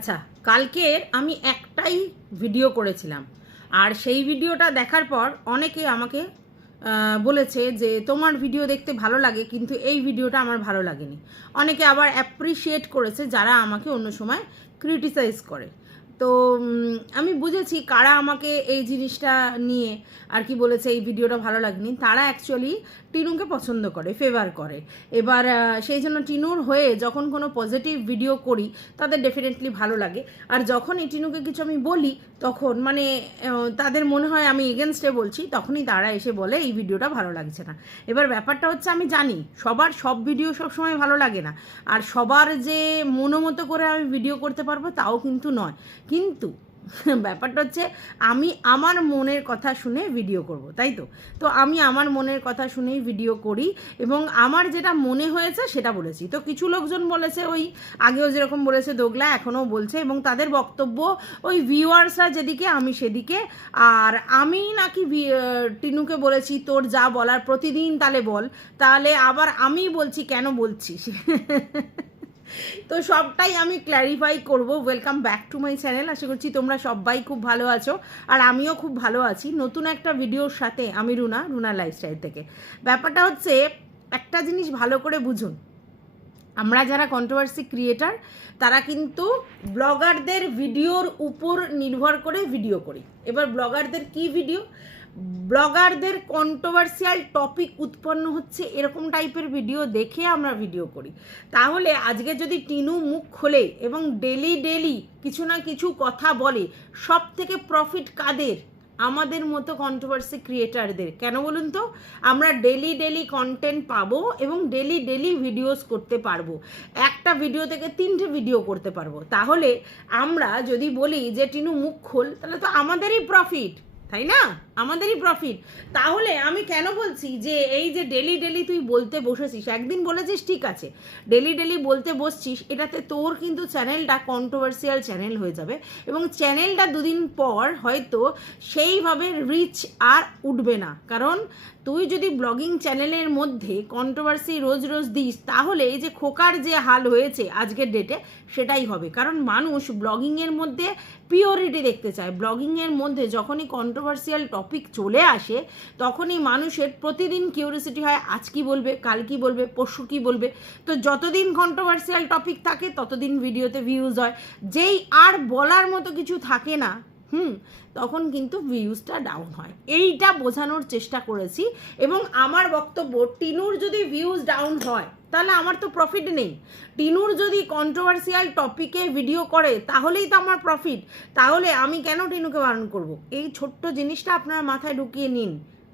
আচ্ছা কালকের আমি একটাই ভিডিও করেছিলাম। আর সেই ভিডিওটা দেখার পর অনেকে আমাকে বলেছে যে তোমার ভিডিও দেখতে ভালো লাগে, কিন্তু এই ভিডিওটা আমার ভালো লাগেনি। অনেকে আবার অ্যাপ্রিসিয়েট করেছে যারা আমাকে অন্য সময় ক্রিটিসাইজ করে। তো আমি বুঝেছি কারা আমাকে এই জিনিসটা নিয়ে আর কি বলেছে, এই ভিডিওটা ভালো লাগেনি। তারা অ্যাকচুয়ালি টিনুকে পছন্দ করে ফেভার করে। এবার সেই জন্য টিনুর হয়ে যখন কোনো পজিটিভ ভিডিও করি, তাদের ডেফিনেটলি ভালো লাগে। আর যখন এই টিনুকে কিছু আমি বলি, তখন মানে তাদের মনে হয় আমি এগেনস্টে বলছি, তখনই তারা এসে বলে, এই ভিডিওটা ভালো লাগছে না। এবার ব্যাপারটা হচ্ছে আমি জানি, সবার সব ভিডিও সব সময় ভালো লাগে না। আর সবার যে মনোমতো করে আমি ভিডিও করতে পারব, তাও কিন্তু নয়। কিন্তু ব্যাপারটা হচ্ছে আমি আমার মনের কথা শুনে ভিডিও করব, তাই তো? তো আমি আমার মনের কথা শুনেই ভিডিও করি এবং আমার যেটা মনে হয়েছে সেটা বলেছি। তো কিছু লোকজন বলেছে ওই, আগেও যেরকম বলেছে দোগলা, এখনও বলছে এবং তাদের বক্তব্য ওই ভিউয়ার্সরা যেদিকে, আমি সেদিকে। আর আমি নাকি টিনুকে বলেছি, তোর যা বলার প্রতিদিন তাহলে বল। তাহলে আবার আমি বলছি, কেন বলছিস? তো সবটাই আমি ক্ল্যারিফাই করব। Welcome back to my channel আশা করছি তোমরা সবাই খুব ভালো আছো। আর আমিও খুব ভালো আছি। নতুন একটা ভিডিওর সাথে আমি রুনা রুনা লাইফস্টাইল থেকে। ব্যাপারটা হচ্ছে, একটা জিনিস ভালো করে বুঝুন। আমরা যারা কন্ট্রোভার্সি ক্রিয়েটার তারা কিন্তু ব্লগারদের ভিডিওর উপর নির্ভর করে ভিডিও করি। এবার ব্লগারদের কি ভিডিও ব্লগারদের কন্ট্রোভার্সিয়াল টপিক উৎপন্ন হচ্ছে এরকম টাইপের ভিডিও দেখে আমরা ভিডিও করি। তাহলে আজকে যদি টিনু মুখ খোলে এবং ডেলি ডেলি কিছু না কিছু কথা বলে সব থেকে প্রফিট কাদের? আমাদের মতো কন্ট্রোভার্সি ক্রিয়েটারদের কেন বলুন তো? আমরা ডেলি ডেলি কন্টেন্ট পাবো এবং ডেলি ডেলি ভিডিওস করতে পারব। একটা ভিডিও থেকে তিনটে ভিডিও করতে পারব। তাহলে আমরা যদি বলি যে টিনু মুখ খোল, তাহলে তো আমাদেরই প্রফিট তাই না? আমাদেরই প্রফিট তাহলে আমি কেন বলছি যে এই যে ডেলি ডেলি তুই বলতে বসেছিস, একদিন বলেছিস ঠিক আছে ডেলি ডেলি বলতে বসছিস, এটাতে তোর কিন্তু চ্যানেলটা কন্ট্রোভার্সিয়াল চ্যানেল হয়ে যাবে এবং চ্যানেলটা দুদিন পর হয়তো সেইভাবে রিচ আর উঠবে না। কারণ তুই যদি ব্লগিং চ্যানেলের মধ্যে কন্ট্রোভার্সি রোজ রোজ দিস, তাহলে এই যে খোকার যে হাল হয়েছে আজকের ডেটে সেটাই হবে। কারণ মানুষ ব্লগিংয়ের মধ্যে পিওরিটি দেখতে চায়। ব্লগিংয়ের মধ্যে যখনই কন্ট্রোভার্সিয়াল টপিক চলে আসে, তখনই মানুষের প্রতিদিন কিউরিয়াসিটি হয়, আজ কি বলবে, কাল কি বলবে, পরশু কি বলবে। তো যতদিন কন্ট্রোভার্সিয়াল টপিক থাকে, ততদিন ভিডিওতে ভিউজ হয়। যেই আর বলার মতো কিছু থাকে না হুম, তখন কিন্তু ভিউজটা ডাউন হয়। এইটা বোঝানোর চেষ্টা করেছি এবং আমার বক্তব্য, টিনুর যদি ভিউজ ডাউন হয়, তাহলে আমার তো প্রফিট নেই। টিনুর যদি কন্ট্রোভার্সিয়াল টপিকে ভিডিও করে, তাহলেই তো আমার প্রফিট তাহলে আমি কেন টিনুকে বারণ করব? এই ছোট্ট জিনিসটা আপনার মাথায় ঢুকিয়ে নিন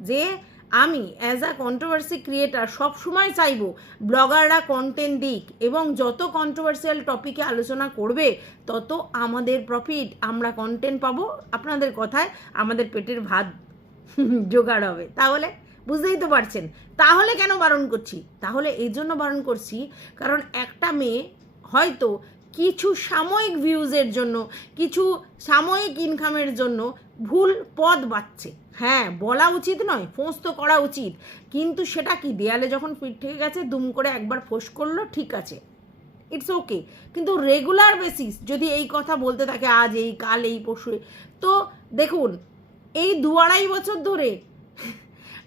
যে আমি অ্যাজ আ কন্ট্রোভার্সি ক্রিয়েটার সবসময় চাইব ব্লগাররা কন্টেন্ট দিক এবং যত কন্ট্রোভার্সিয়াল টপিকে আলোচনা করবে, তত আমাদের প্রফিট আমরা কন্টেন্ট পাবো, আপনাদের কথায় আমাদের পেটের ভাত জোগাড় হবে। তাহলে বুঝতেই তো পারছেন। তাহলে কেন বারণ করছি? তাহলে এই জন্য বারণ করছি, কারণ একটা মেয়ে হয়তো কিছু সাময়িক ভিউজের জন্য কিছু সাময়িক ইনকামের জন্য ভুল পদ বাচ্ছে হ্যাঁ বলা উচিত নয় ফোঁস তো করা উচিত। কিন্তু সেটা কি দেয়ালে যখন পিঠ থেকে গেছে দুম করে একবার ফোঁস করল ঠিক আছে। ইটস ওকে কিন্তু রেগুলার বেসিস যদি এই কথা বলতে থাকে আজ এই কাল এই এই, তো দেখুন এই দু আড়াই বছর ধরে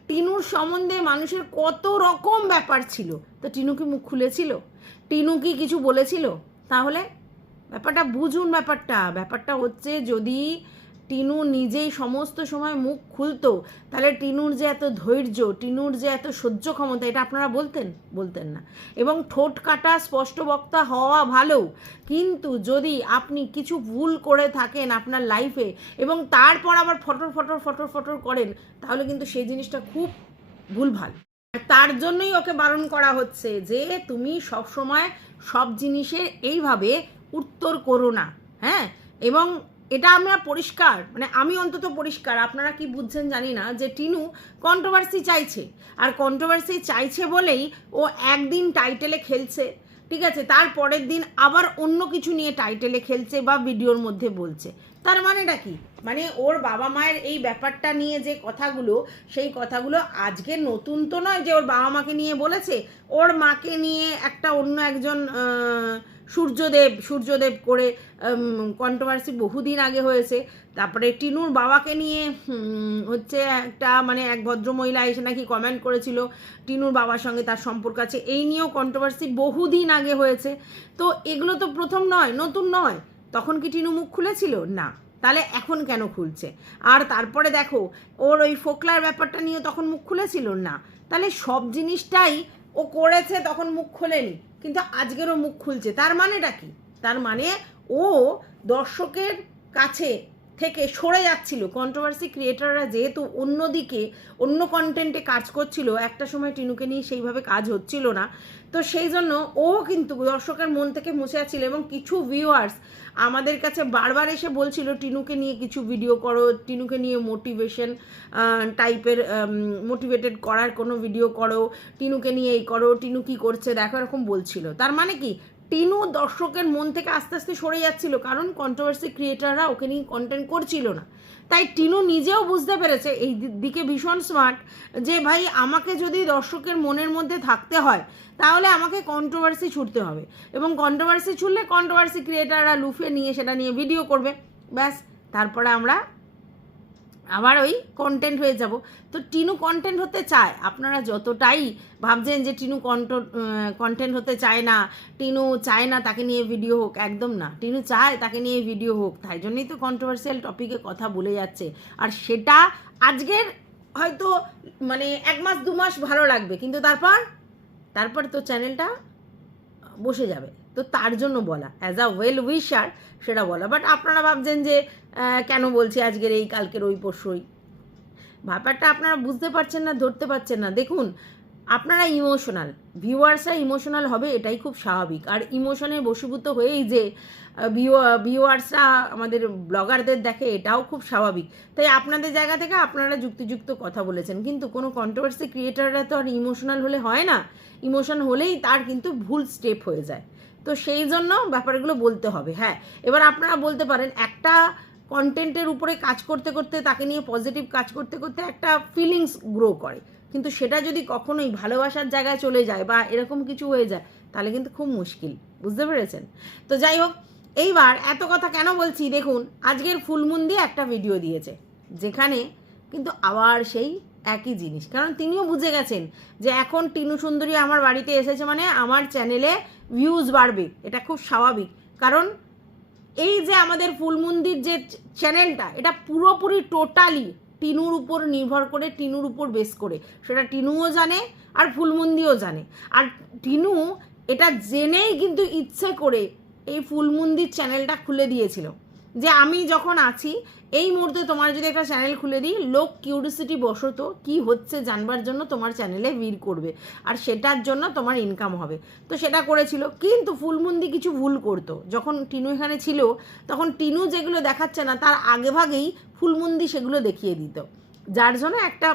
টিনুর সম্বন্ধে মানুষের কত রকম ব্যাপার ছিল। তো টিনু কি মুখ খুলেছিল? টিনু কি কিছু বলেছিল? তাহলে ব্যাপারটা বুঝুন ব্যাপারটা। ব্যাপারটা হচ্ছে যদি টিনু নিজেই সমস্ত সময় মুখ খুলতো, তাহলে টিনুর যে এত ধৈর্য, টিনুর যে এত সহ্য ক্ষমতা, এটা আপনারা বলতেন? বলতেন না। এবং ঠোঁট কাটা স্পষ্ট বক্তা হওয়া ভালো। কিন্তু যদি আপনি কিছু ভুল করে থাকেন আপনার লাইফে এবং তারপর আবার ফটর ফটর ফটর ফটর করেন, তাহলে কিন্তু সেই জিনিসটা খুব ভুলভাল। আর তার জন্যই ওকে বারণ করা হচ্ছে যে তুমি সব সময় সব জিনিসের এইভাবে উত্তর করো না হ্যাঁ? এবং এটা আমরা পরিষ্কার মানে আমি অন্তত পরিষ্কার, আপনারা কি বুঝছেন জানি না যে টিনু কন্ট্রোভার্সি চাইছে। আর কন্ট্রোভার্সি চাইছে বলেই ও একদিন টাইটেলে খেলছে। ঠিক আছে? তার পরের দিন আবার অন্য কিছু নিয়ে টাইটেলে খেলছে বা ভিডিওর মধ্যে বলছে। তার মানেটা কি? মানে ওর বাবা মায়ের এই ব্যাপারটা নিয়ে যে কথাগুলো, সেই কথাগুলো আজকে নতুন তো নয় যে ওর বাবা মাকে নিয়ে বলেছে। ওর মাকে নিয়ে একটা অন্য একজন সূর্যদেব সূর্যদেব করে কন্ট্রোভার্সি বহুদিন আগে হয়েছে। তারপরে টিনুর বাবাকে নিয়ে হচ্ছে একটা মানে এক ভদ্রমহিলা এসে নাকি কমেন্ট করেছিল টিনুর বাবার সঙ্গে তার সম্পর্ক আছে। এই নিয়েও কন্ট্রোভার্সি বহুদিন আগে হয়েছে। তো এগুলো তো প্রথম নয়, নতুন নয়। তখন কি টিনু মুখ খুলেছিল? না। তাহলে এখন কেন খুলছে? আর তারপরে দেখো, ওর ওই ফোকলার ব্যাপারটা নিয়ে তখন মুখ খুলেছিল? না। তাহলে সব জিনিসটাই ও করেছে, তখন মুখ খোলেনি। কিন্তু আজকেরও মুখ খুলছে। তার মানেটা কি? তার মানে ও দর্শকের কাছে থেকে সরে যাচ্ছিল। কন্ট্রোভার্সি ক্রিয়েটাররা যেহেতু অন্যদিকে অন্য কন্টেন্টে কাজ করছিল, একটা সময় টিনুকে নিয়ে সেইভাবে কাজ হচ্ছিল না। তো সেই জন্য ও কিন্তু দর্শকের মন থেকে মুছে যাচ্ছিল এবং কিছু ভিউয়ার্স আমাদের কাছে বারবার এসে বলছিল, টিনুকে নিয়ে কিছু ভিডিও করো, টিনুকে নিয়ে মোটিভেশন টাইপের মোটিভেটেড করার কোনো ভিডিও করো, টিনুকে নিয়ে এই করো, টিনু কী করছে? দেখো, এরকম বলছিল। তার মানে কি? টিনু দর্শকের মন থেকে আস্তে আস্তে সরে যাচ্ছিল, কারণ কন্ট্রোভার্সি ক্রিয়েটাররা ওকে নিয়ে কন্টেন্ট করছিল না। তাই টিনু নিজেও বুঝতে পেরেছে, এই দিকে ভীষণ স্মার্ট যে, ভাই, আমাকে যদি দর্শকের মনের মধ্যে থাকতে হয়, তাহলে আমাকে কন্ট্রোভার্সি ছুটতে হবে। এবং কন্ট্রোভার্সি ছুটলে কন্ট্রোভার্সি ক্রিয়েটাররা লুফে নিয়ে সেটা নিয়ে ভিডিও করবে। ব্যাস, তারপরে আমরা আবার ওই কন্টেন্ট হয়ে যাব। তো টিনু কন্টেন্ট হতে চায়, আপনারা যতটাই ভাবছেন যে টিনু কন্ট কন্টেন্ট হতে চায় না, টিনু চায় না তাকে নিয়ে ভিডিও হোক, একদম না। টিনু চায় তাকে নিয়ে ভিডিও হোক, তাই জন্যই তো কন্ট্রোভার্সিয়াল টপিকে কথা বলে যাচ্ছে। আর সেটা আজকের হয়তো মানে এক মাস, দু মাস ভালো লাগবে, কিন্তু তারপর তারপর তো চ্যানেলটা বসে যাবে। তো তার জন্য বলা। অ্যাজ আ ওয়েল উইশার সেটা বলা। বাট আপনারা ভাবছেন যে কেন বলছি আজকের এই, কালকের ওই পরশুই ব্যাপারটা আপনারা বুঝতে পারছেন না, ধরতে পারছেন না। দেখুন, আপনারা ইমোশনাল ভিউয়ার্সরা ইমোশনাল হবে, এটাই খুব স্বাভাবিক। আর ইমোশনে বশীভূত হয়েই যে ভিউয়ার্সরা আমাদের ব্লগারদের দেখে, এটাও খুব স্বাভাবিক। তাই আপনাদের জায়গা থেকে আপনারা যুক্তিযুক্ত কথা বলেছেন। কিন্তু কোনো কন্ট্রোভার্সি ক্রিয়েটাররা তো আর ইমোশনাল হলে হয় না। ইমোশন হলেই তার কিন্তু ভুল স্টেপ হয়ে যায়। তো সেই জন্য ব্যাপারগুলো বলতে হবে হ্যাঁ। এবার আপনারা বলতে পারেন, একটা কন্টেন্টের উপরে কাজ করতে করতে, তাকে নিয়ে পজিটিভ কাজ করতে করতে একটা ফিলিংস গ্রো করে। কিন্তু সেটা যদি কখনোই ভালোবাসার জায়গায় চলে যায় বা এরকম কিছু হয়ে যায়, তাহলে কিন্তু খুব মুশকিল। বুঝতে পেরেছেন? তো যাই হোক, এইবার এত কথা কেন বলছি? দেখুন, আজকের ফুলমুন দিয়ে একটা ভিডিও দিয়েছে, যেখানে কিন্তু আবার সেই একই জিনিস। কারণ তিনিও বুঝে গেছেন যে এখন টিনু সুন্দরী আমার বাড়িতে এসেছে মানে আমার চ্যানেলে ভিউজ বাড়বে। এটা খুব স্বাভাবিক। কারণ এই যে আমাদের ফুলমন্দির যে চ্যানেলটা, এটা পুরোপুরি টোটালি টিনুর উপর নির্ভর করে, টিনুর উপর বেস করে। সেটা টিনুও জানে আর ফুলমন্দিও জানে। আর টিনু এটা জেনেই কিন্তু ইচ্ছে করে এই ফুলমন্দির চ্যানেলটা খুলে দিয়েছিল। যে আমি যখন আছি এই মুহূর্তে তোমার যদি একটা চ্যানেল খুলে দিই, লোক কিউরিসিটি বশত কি হচ্ছে জানবার জন্য তোমার চ্যানেলে ভিড় করবে। আর সেটার জন্য তোমার ইনকাম হবে। তো সেটা করেছিল, কিন্তু ফুলমন্দি কিছু ভুল করতো। যখন টিনু এখানে ছিল, তখন টিনু যেগুলো দেখাচ্ছে না, তার আগে ভাগেই ফুলমন্দি সেগুলো দেখিয়ে দিত। যার জন্য একটা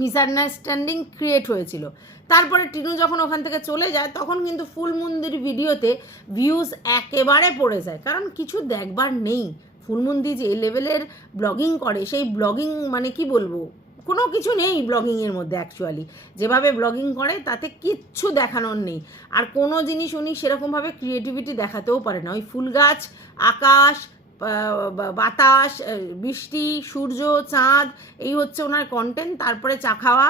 মিসআন্ডারস্ট্যান্ডিং ক্রিয়েট হয়েছিল। তারপরে টিনু যখন ওখান থেকে চলে যায়, তখন কিন্তু ফুল মন্দির ভিডিওতে ভিউজ একেবারে পড়ে যায়। কারণ কিছু দেখবার নেই। ফুলমন্দি যে লেভেলের ব্লগিং করে, সেই ব্লগিং মানে কি বলব? কোনো কিছু নেই ব্লগিংয়ের মধ্যে অ্যাকচুয়ালি যেভাবে ব্লগিং করে, তাতে কিচ্ছু দেখানোর নেই। আর কোনো জিনিস উনি সেরকমভাবে ক্রিয়েটিভিটি দেখাতেও পারে না। ওই ফুল গাছ, আকাশ বাতাস বৃষ্টি, সূর্য, চাঁদ, এই হচ্ছে ওনার কন্টেন্ট তারপরে চা খাওয়া,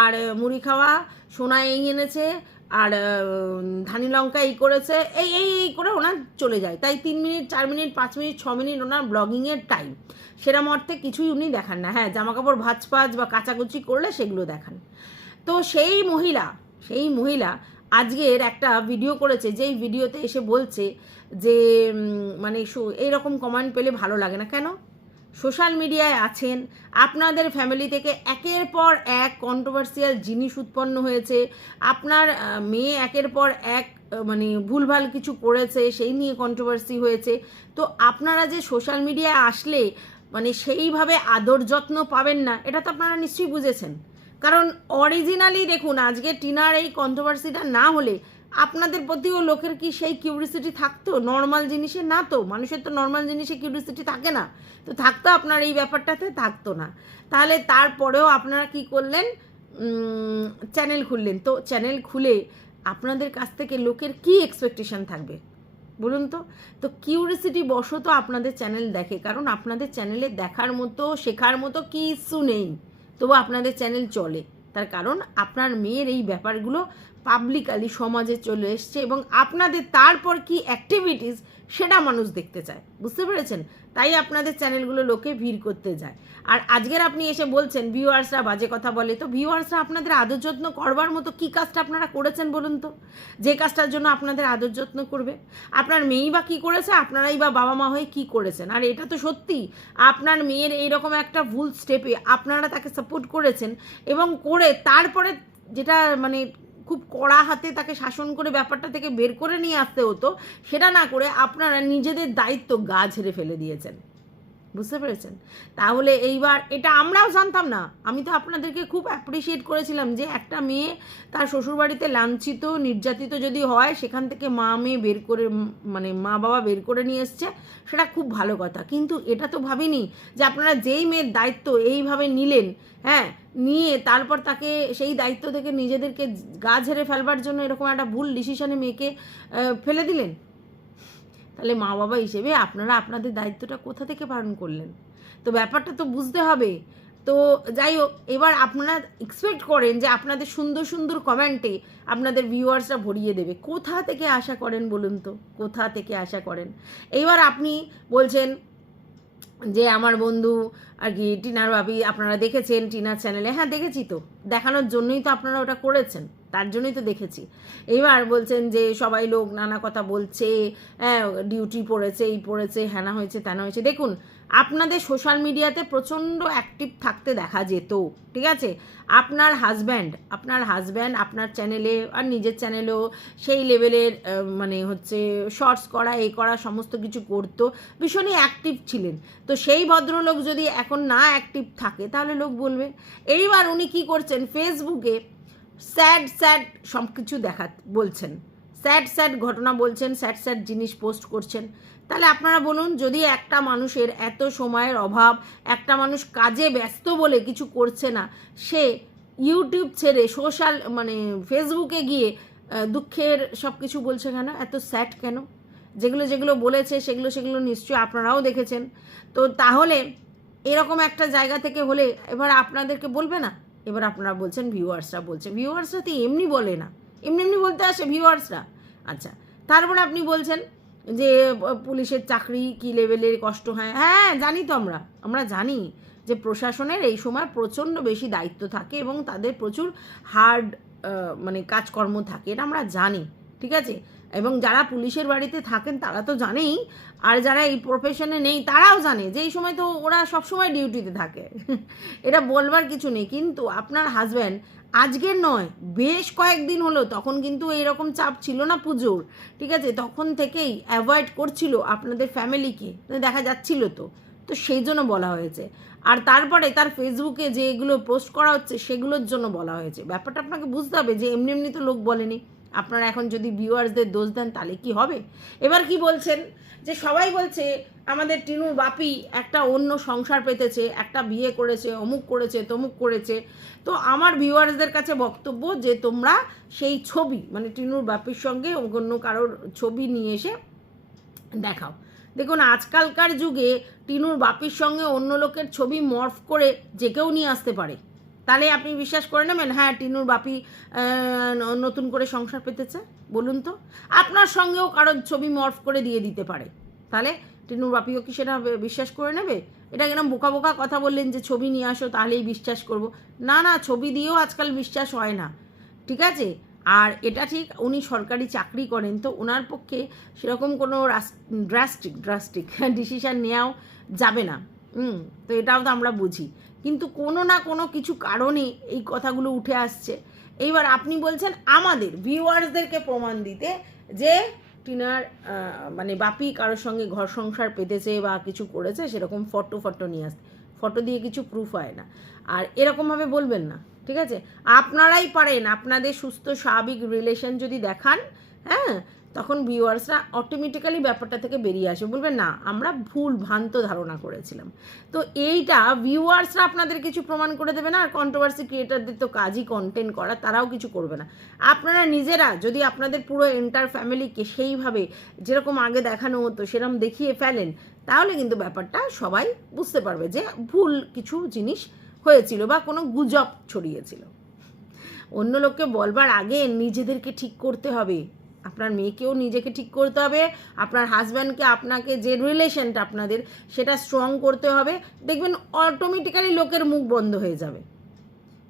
আর, মুড়ি খাওয়া, সোনা এনেছে আর ধানি লঙ্কা এই করেছে, এই এই এই করে ওনার চলে যায়। তাই তিন মিনিট, চার মিনিট, পাঁচ মিনিট, ছ মিনিট ওনার ব্লগিংয়ের টাইম সেরম অর্থে কিছুই উনি দেখান না। হ্যাঁ জামা কাপড় ভাজ পাজ বা কাচাকুচি করলে সেগুলো দেখান। তো সেই মহিলা সেই মহিলা আজকের একটা ভিডিও করেছে, যেই ভিডিওতে এসে বলছে যে মানে এইরকম কমেন্ট পেলে ভালো লাগে না। কেন? সোশ্যাল মিডিয়ায় আছেন। আপনাদের ফ্যামিলি থেকে একের পর এক কন্ট্রোভার্সিয়াল জিনিস উৎপন্ন হয়েছে। আপনার মেয়ে একের পর এক মানে ভুলভাল কিছু করেছে, সেই নিয়ে কন্ট্রোভার্সি হয়েছে। তো আপনারা যে সোশ্যাল মিডিয়ায় আসলে মানে সেইভাবে আদর যত্ন পাবেন না, এটা তো আপনারা নিশ্চয়ই বুঝেছেন। কারণ অরিজিনালি দেখুন, আজকে টিনার এই কন্ট্রোভার্সিটা না হলে আপনাদের প্রতিও লোকের কি সেই কিউরিসিটি থাকতো? নর্মাল জিনিসে না তো? মানুষের তো নর্মাল জিনিসে কিউরিসিটি থাকে না। তো থাকতো আপনার এই ব্যাপারটাতে? থাকতো না। তাহলে তারপরেও আপনারা কি করলেন? চ্যানেল খুললেন। তো চ্যানেল খুলে আপনাদের কাছ থেকে লোকের কি এক্সপেকটেশন থাকবে? বলুন তো। তো কিউরিসিটি বশত আপনাদের চ্যানেল দেখে। কারণ আপনাদের চ্যানেলে দেখার মতো, শেখার মতো কিছু নেই। তবু আপনাদের চ্যানেল চলে। তার কারণ আপনার মেয়ের এই ব্যাপারগুলো পাবলিকালি সমাজে চলে এসছে এবং আপনাদের তারপর কি অ্যাক্টিভিটিস সেটা মানুষ দেখতে চায়। বুঝতে পেরেছেন? তাই আপনাদের চ্যানেলগুলো লোকে ভিড় করতে যায়। আর আজকের আপনি এসে বলছেন ভিউয়ার্সরা বাজে কথা বলে। তো ভিউয়ার্সরা আপনাদের আদর যত্ন করবার মতো কী কাজটা আপনারা করেছেন বলুন তো? যে কাজটার জন্য আপনাদের আদর যত্ন করবে? আপনার মেয়েই বা কী করেছে? আপনারাই বা বাবা মা হয়ে কী করেছেন? আর এটা তো সত্যি, আপনার মেয়ের এইরকম একটা ভুল স্টেপে আপনারা তাকে সাপোর্ট করেছেন এবং করে তারপরে যেটা মানে খুব কড়া হাতে তাকে শাসন করে ব্যাপারটা থেকে বের করে নিয়ে আসতে হতো, সেটা না করে আপনারা নিজেদের দায়িত্ব গা ঝেড়ে ফেলে দিয়েছেন। বুঝতে পেরেছেন? তাহলে এইবার, এটা আমরাও জানতাম না। আমি তো আপনাদেরকে খুব অ্যাপ্রিসিয়েট করেছিলাম যে একটা মেয়ে তার শ্বশুরবাড়িতে লাঞ্ছিত, নির্যাতিত যদি হয়, সেখান থেকে মা মেয়ে বের করে মানে মা বাবা বের করে নিয়ে এসছে, সেটা খুব ভালো কথা। কিন্তু এটা তো ভাবিনি যে আপনারা যেই মেয়ের দায়িত্ব এইভাবে নিলেন হ্যাঁ নিয়ে তারপর তাকে সেই দায়িত্ব থেকে নিজেদেরকে গা ঝেড়ে ফেলবার জন্য এরকম একটা ভুল ডিসিশনে মেয়েকে ফেলে দিলেন? তাহলে মা বাবা হিসেবে আপনারা আপনাদের দায়িত্বটা কোথা থেকে পালন করলেন? তো ব্যাপারটা তো বুঝতে হবে। তো যাই হোক, এবার আপনারা এক্সপেক্ট করেন যে আপনাদের সুন্দর সুন্দর কমেন্টে আপনাদের ভিউয়ার্সরা ভরিয়ে দেবে। কোথা থেকে আশা করেন বলুন তো? কোথা থেকে আশা করেন? এইবার আপনি বলছেন যে আমার বন্ধু আর কি টিনার ভাবি, আপনারা দেখেছেন টিনার চ্যানেলে হ্যাঁ দেখেছি তো। দেখানোর জন্যই তো আপনারা ওটা করেছেন। তার জন্যই তো দেখেছি। এইবার বলছেন যে সবাই লোক নানা কথা বলছে হ্যাঁ ডিউটি পড়েছে, এই পড়েছে হ্যানা হয়েছে, তেনা হয়েছে। দেখুন, আপনাদের সোশ্যাল মিডিয়াতে প্রচণ্ড অ্যাক্টিভ থাকতে দেখা যেত, ঠিক আছে? আপনার হাজব্যান্ড আপনার হাজব্যান্ড আপনার চ্যানেলে আর নিজের চ্যানেলেও সেই লেভেলের মানে হচ্ছে শর্টস করা, এই করা, সমস্ত কিছু করতো, ভীষণই অ্যাক্টিভ ছিলেন। তো সেই ভদ্রলোক যদি এখন না অ্যাক্টিভ থাকে, তাহলে লোক বলবে। এইবার উনি কি করছেন ফেসবুকে স্যাড স্যাড সব কিছু দেখা, বলছেন। স্যাড স্যাড ঘটনা বলছেন, স্যাড স্যাড জিনিস পোস্ট করছেন। তাহলে আপনারা বলুন, যদি একটা মানুষের এত সময়ের অভাব, একটা মানুষ কাজে ব্যস্ত বলে কিছু করছে না, সে ইউটিউব ছেড়ে, সোশ্যাল মানে ফেসবুকে গিয়ে দুঃখের সব কিছু বলছে কেন? এত স্যাড কেন? যেগুলো যেগুলো বলেছে, সেগুলো সেগুলো নিশ্চয়ই আপনারাও দেখেছেন। তো তাহলে এরকম একটা জায়গা থেকে হলে এবার আপনাদেরকে বলবে না? এবার আপনারা বলছেন ভিউয়ার্সরা বলছে ভিউয়ার্সরা তো এমনি বলে না। এমনি এমনি বলতে আসে ভিউয়ার্সরা আচ্ছা তারপর আপনি বলছেন যে পুলিশের চাকরি কি লেভেলের কষ্ট হয়? হ্যাঁ জানি তো আমরা। আমরা জানি যে প্রশাসনের এই সময় প্রচণ্ড বেশি দায়িত্ব থাকে এবং তাদের প্রচুর হার্ড মানে কাজকর্ম থাকে, এটা আমরা জানি। ঠিক আছে? এবং যারা পুলিশের বাড়িতে থাকেন তারা তো জানেই, আর যারা এই প্রফেশনে নেই তারাও জানে যে এই সময় তো ওরা সবসময় ডিউটিতে থাকে। এটা বলবার কিছু নেই। কিন্তু আপনার হাজব্যান্ড আজকের নয়, বেশ কয়েকদিন হলো, তখন কিন্তু এইরকম চাপ ছিল না পুজোর। ঠিক আছে? তখন থেকেই অ্যাভয়েড করছিল আপনাদের ফ্যামিলিকে দেখা যাচ্ছিল তো। তো সেই জন্য বলা হয়েছে। আর তারপরে তার ফেসবুকে যে এগুলো পোস্ট করা হচ্ছে, সেগুলোর জন্য বলা হয়েছে। ব্যাপারটা আপনাকে বুঝতে হবে যে এমনি এমনি তো লোক বলেনি। আপনারা এখন যদি ভিউয়ার্সদের দোষ দেন, তাহলে কি হবে? এবার কি বলছেন? যে সবাই বলছে, আমাদের টিনুর বাপি একটা অন্য সংসার পেতেছে, একটা বিয়ে করেছে, অমুক করেছে, তমুক করেছে। তো আমার ভিউয়ার্সদের কাছে বক্তব্য যে তোমরা সেই ছবি মানে টিনুর বাপির সঙ্গে অন্য কারোর ছবি নিয়ে এসে দেখাও। দেখুন, আজকালকার যুগে টিনুর বাপির সঙ্গে অন্য লোকের ছবি মর্ফ করে যে কেউ নিয়ে আসতে পারে। তাহলে আপনি বিশ্বাস করে নেবেন? হ্যাঁ টিনুর বাপি নতুন করে সংসার পেতেছে, বলুন তো। আপনার সঙ্গেও কারোর ছবি মর্ফ করে দিয়ে দিতে পারে। তাহলে টিনুর বাপিও কি সেটা বিশ্বাস করে নেবে? এটা কিরম বোকা বোকা কথা বললেন যে ছবি নিয়ে আসো, তাহলেই বিশ্বাস করব। না না, ছবি দিয়েও আজকাল বিশ্বাস হয় না। ঠিক আছে? আর এটা ঠিক, উনি সরকারি চাকরি করেন, তো ওনার পক্ষে সেরকম কোনো ড্রাস্টিক ড্রাস্টিক ডিসিশান নেওয়াও যাবে না। তো এটাও তো আমরা বুঝি। কিন্তু কোনো না কোনো কিছু কারণে এই কথাগুলো উঠে আসছে। এইবার আপনি বলছেন আমাদের ভিউয়ার্সদেরকে প্রমাণ দিতে যে টিনার মানে বাপি কারোর সঙ্গে ঘর সংসার পেতেছে বা কিছু করেছে, সেরকম ফটো ফটো নিয়ে আসতে। ফটো দিয়ে কিছু প্রুফ হয় না। আর এরকমভাবে বলবেন না, ঠিক আছে? আপনারাই পারেন, আপনাদের সুস্থ, স্বাভাবিক রিলেশন যদি দেখান হ্যাঁ? তখন ভিউয়ার্সরা অটোমেটিক্যালি ব্যাপারটা থেকে বেরিয়ে আসে। বলবে, না, আমরা ভুল ভ্রান্ত ধারণা করেছিলাম। তো এইটা ভিউয়ার্সরা আপনাদের কিছু প্রমাণ করে দেবে না। আর কন্ট্রোভার্সি ক্রিয়েটারদের তো কাজই কন্টেন্ট করা, তারাও কিছু করবে না। আপনারা নিজেরা যদি আপনাদের পুরো এন্টার ফ্যামিলিকে সেইভাবে যেরকম আগে দেখানো হতো সেরকম দেখিয়ে ফেলেন, তাহলে কিন্তু ব্যাপারটা সবাই বুঝতে পারবে যে ভুল কিছু জিনিস হয়েছিল বা কোনো গুজব ছড়িয়েছিল। অন্য লোককে বলবার আগে নিজেদেরকে ঠিক করতে হবে। আপনার মেয়েকেও নিজেকে ঠিক করতে হবে, আপনার হাজব্যান্ডকে আপনাকে যে রিলেশনটা আপনাদের সেটা স্ট্রং করতে হবে, দেখবেন অটোমেটিক্যালি লোকের মুখ বন্ধ হয়ে যাবে।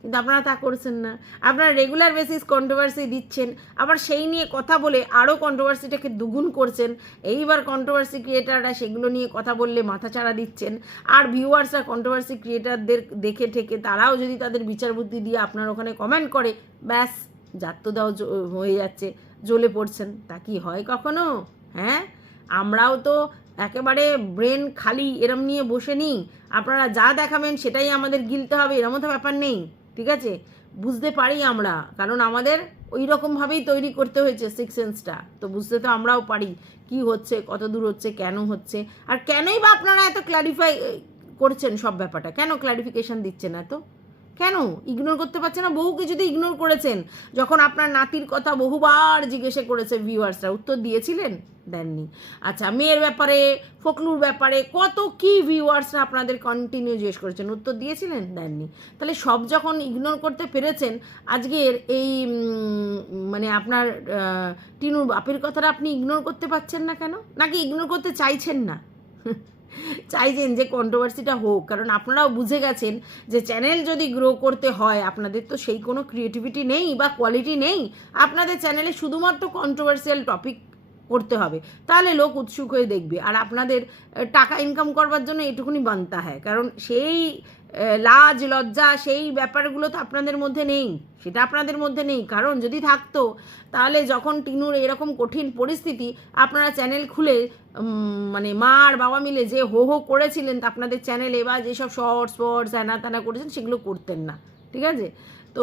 কিন্তু আপনারা তা করছেন না। আপনারা রেগুলার বেসিস কন্ট্রোভার্সি দিচ্ছেন, আবার সেই নিয়ে কথা বলে আরও কন্ট্রোভার্সিটাকে দুগুণ করছেন, এইবার কন্ট্রোভার্সি ক্রিয়েটাররা সেগুলো নিয়ে কথা বললে মাথাচাড়া দিচ্ছেন, আর ভিউয়ার্সরা কন্ট্রোভার্সি ক্রিয়েটারদের দেখে ঠেকে তারাও যদি তাদের বিচার বুদ্ধি দিয়ে আপনার ওখানে কমেন্ট করে, ব্যাস যাত্র দাও জ- হয়ে যাচ্ছে। জ্বলে পড়ছেন। তা কি হয় কখনো? হ্যাঁ? আমরাও তো একেবারে ব্রেন খালি, এরম নিয়ে বসে নিই। আপনারা যা দেখাবেন সেটাই আমাদের গিলতে হবে এরমও তো ব্যাপার নেই, ঠিক আছে? বুঝতে পারি আমরা, কারণ আমাদের ওই রকমভাবেই তৈরি করতে হয়েছে সিক্স সেন্সটা তো বুঝতে তো আমরাও পারি, কি হচ্ছে, কত দূর হচ্ছে, কেন হচ্ছে, আর কেনই বা আপনারা এত ক্ল্যারিফাই করছেন সব ব্যাপারটা? কেন ক্ল্যারিফিকেশন দিচ্ছেন এত? কেন? ইগনোর করতে পারছে না? বহু কিছুতে ইগনোর করেছেন, যখন আপনার নাতির কথা বহুবার জিজ্ঞেসে করেছে ভিউয়ার্সরা উত্তর দিয়েছিলেন? দেননি। আচ্ছা মেয়ের ব্যাপারে, ফকলুর ব্যাপারে কত কি ভিউয়ার্সরা আপনাদের কন্টিনিউ জিজ্ঞেস করেছেন? উত্তর দিয়েছিলেন? দেননি। তাহলে সব যখন ইগনোর করতে পেরেছেন, আজকের এই মানে আপনার টিনুর বাপের কথাটা আপনি ইগনোর করতে পারছেন না কেন? নাকি ইগনোর করতে চাইছেন না? চাইছেন যে কন্ট্রোভার্সিটা হোক, কারণ আপনারাও বুঝে গেছেন যে চ্যানেল যদি গ্রো করতে হয়, আপনাদের তো সেই কোনো ক্রিয়েটিভিটি নেই বা কোয়ালিটি নেই, আপনাদের চ্যানেলে শুধুমাত্র কন্ট্রোভার্সিয়াল টপিক করতে হবে। তাহলে লোক উৎসুক হয়ে দেখবে। আর আপনাদের টাকা ইনকাম করবার জন্য এটুকুনি বানতে হয়। কারণ সেই লাজ, লজ্জা, সেই ব্যাপারগুলো তো আপনাদের মধ্যে নেই। সেটা আপনাদের মধ্যে নেই। কারণ যদি থাকতো, তাহলে যখন টিনুর এরকম কঠিন পরিস্থিতি, আপনারা চ্যানেল খুলে মানে মা আর বাবা মিলে যে হো হো করেছিলেন, তা আপনাদের চ্যানেলে বা যেসব শর্টস, ফর্টস হ্যানা ত্যানা করেছেন, সেগুলো করতেন না। ঠিক আছে? তো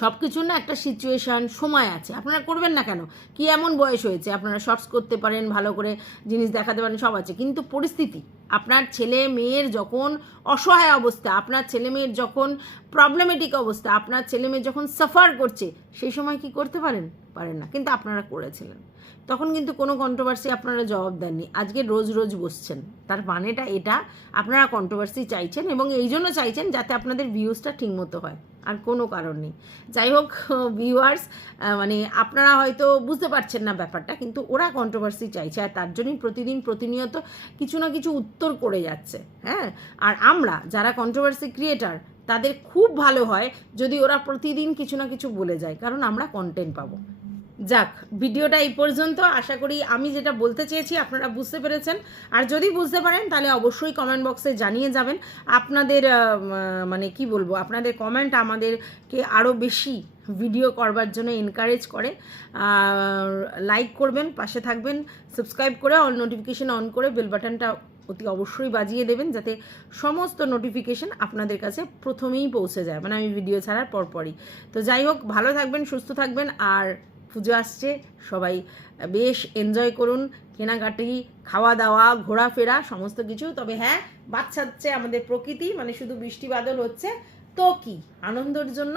সব কিছুর না একটা সিচুয়েশান সময় আছে। আপনারা করবেন না কেন? কি এমন বয়স হয়েছে? আপনারা শর্টস করতে পারেন, ভালো করে জিনিস দেখাতে পারেন, সব আছে। কিন্তু পরিস্থিতি আপনার ছেলে মেয়ের যখন অসহায় অবস্থা, আপনার ছেলে মেয়ের যখন প্রবলেমেটিক অবস্থা, আপনার ছেলে মেয়ে যখন সাফার করছে, সেই সময় কি করতে পারেন? পারেন না, কিন্তু আপনারা করেছিলেন। তখন কিন্তু কোনো কন্ট্রোভার্সি আপনারা জবাব দেননি। আজকে রোজ রোজ বসছেন। তার মানেটা এটা, আপনারা কন্ট্রোভার্সি চাইছেন এবং এই জন্য চাইছেন যাতে আপনাদের ভিউজটা ঠিকমতো হয়। আর কোনো কারণ নেই। যাই হোক ভিউয়ার্স মানে আপনারা হয়তো বুঝতে পারছেন না ব্যাপারটা, কিন্তু ওরা কন্ট্রোভার্সি চাইছে আর তার জন্যই প্রতিদিন প্রতিনিয়ত কিছু না কিছু উত্তর করে যাচ্ছে হ্যাঁ? আর আমরা যারা কন্ট্রোভার্সি ক্রিয়েটার তাদের খুব ভালো হয় যদি ওরা প্রতিদিন কিছু না কিছু বলে যায়, কারণ আমরা কন্টেন্ট পাবো। যাক, ভিডিওটা এই পর্যন্ত। আশা করি আমি যেটা বলতে চেয়েছি, আপনারা বুঝতে পেরেছেন। আর যদি বুঝতে পারেন, তাহলে অবশ্যই কমেন্ট বক্সে জানিয়ে যাবেন। আপনাদের মানে কি বলব, আপনাদের কমেন্ট আমাদেরকে আরও বেশি ভিডিও করবার জন্য এনকারেজ করে। লাইক করবেন, পাশে থাকবেন সাবস্ক্রাইব করে অল নোটিফিকেশন অন করে বেল বাটনটা অতি অবশ্যই বাজিয়ে দেবেন, যাতে সমস্ত নোটিফিকেশন আপনাদের কাছে প্রথমেই পৌঁছে যায়। মানে আমি ভিডিও ছাড়ার পরপরই। তো যাই হোক, ভালো থাকবেন, সুস্থ থাকবেন, আর পুজো আসছে, সবাই বেশ এনজয় করুন, কেনাকাটি খাওয়া দাওয়া ঘোরাফেরা, সমস্ত কিছু। তবে হ্যাঁ বাচ্চাচ্ছে আমাদের প্রকৃতি মানে শুধু বৃষ্টি বাদল হচ্ছে। তো কি, আনন্দের জন্য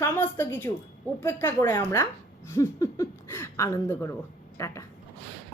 সমস্ত কিছু উপেক্ষা করে আমরা আনন্দ করব। টাটা।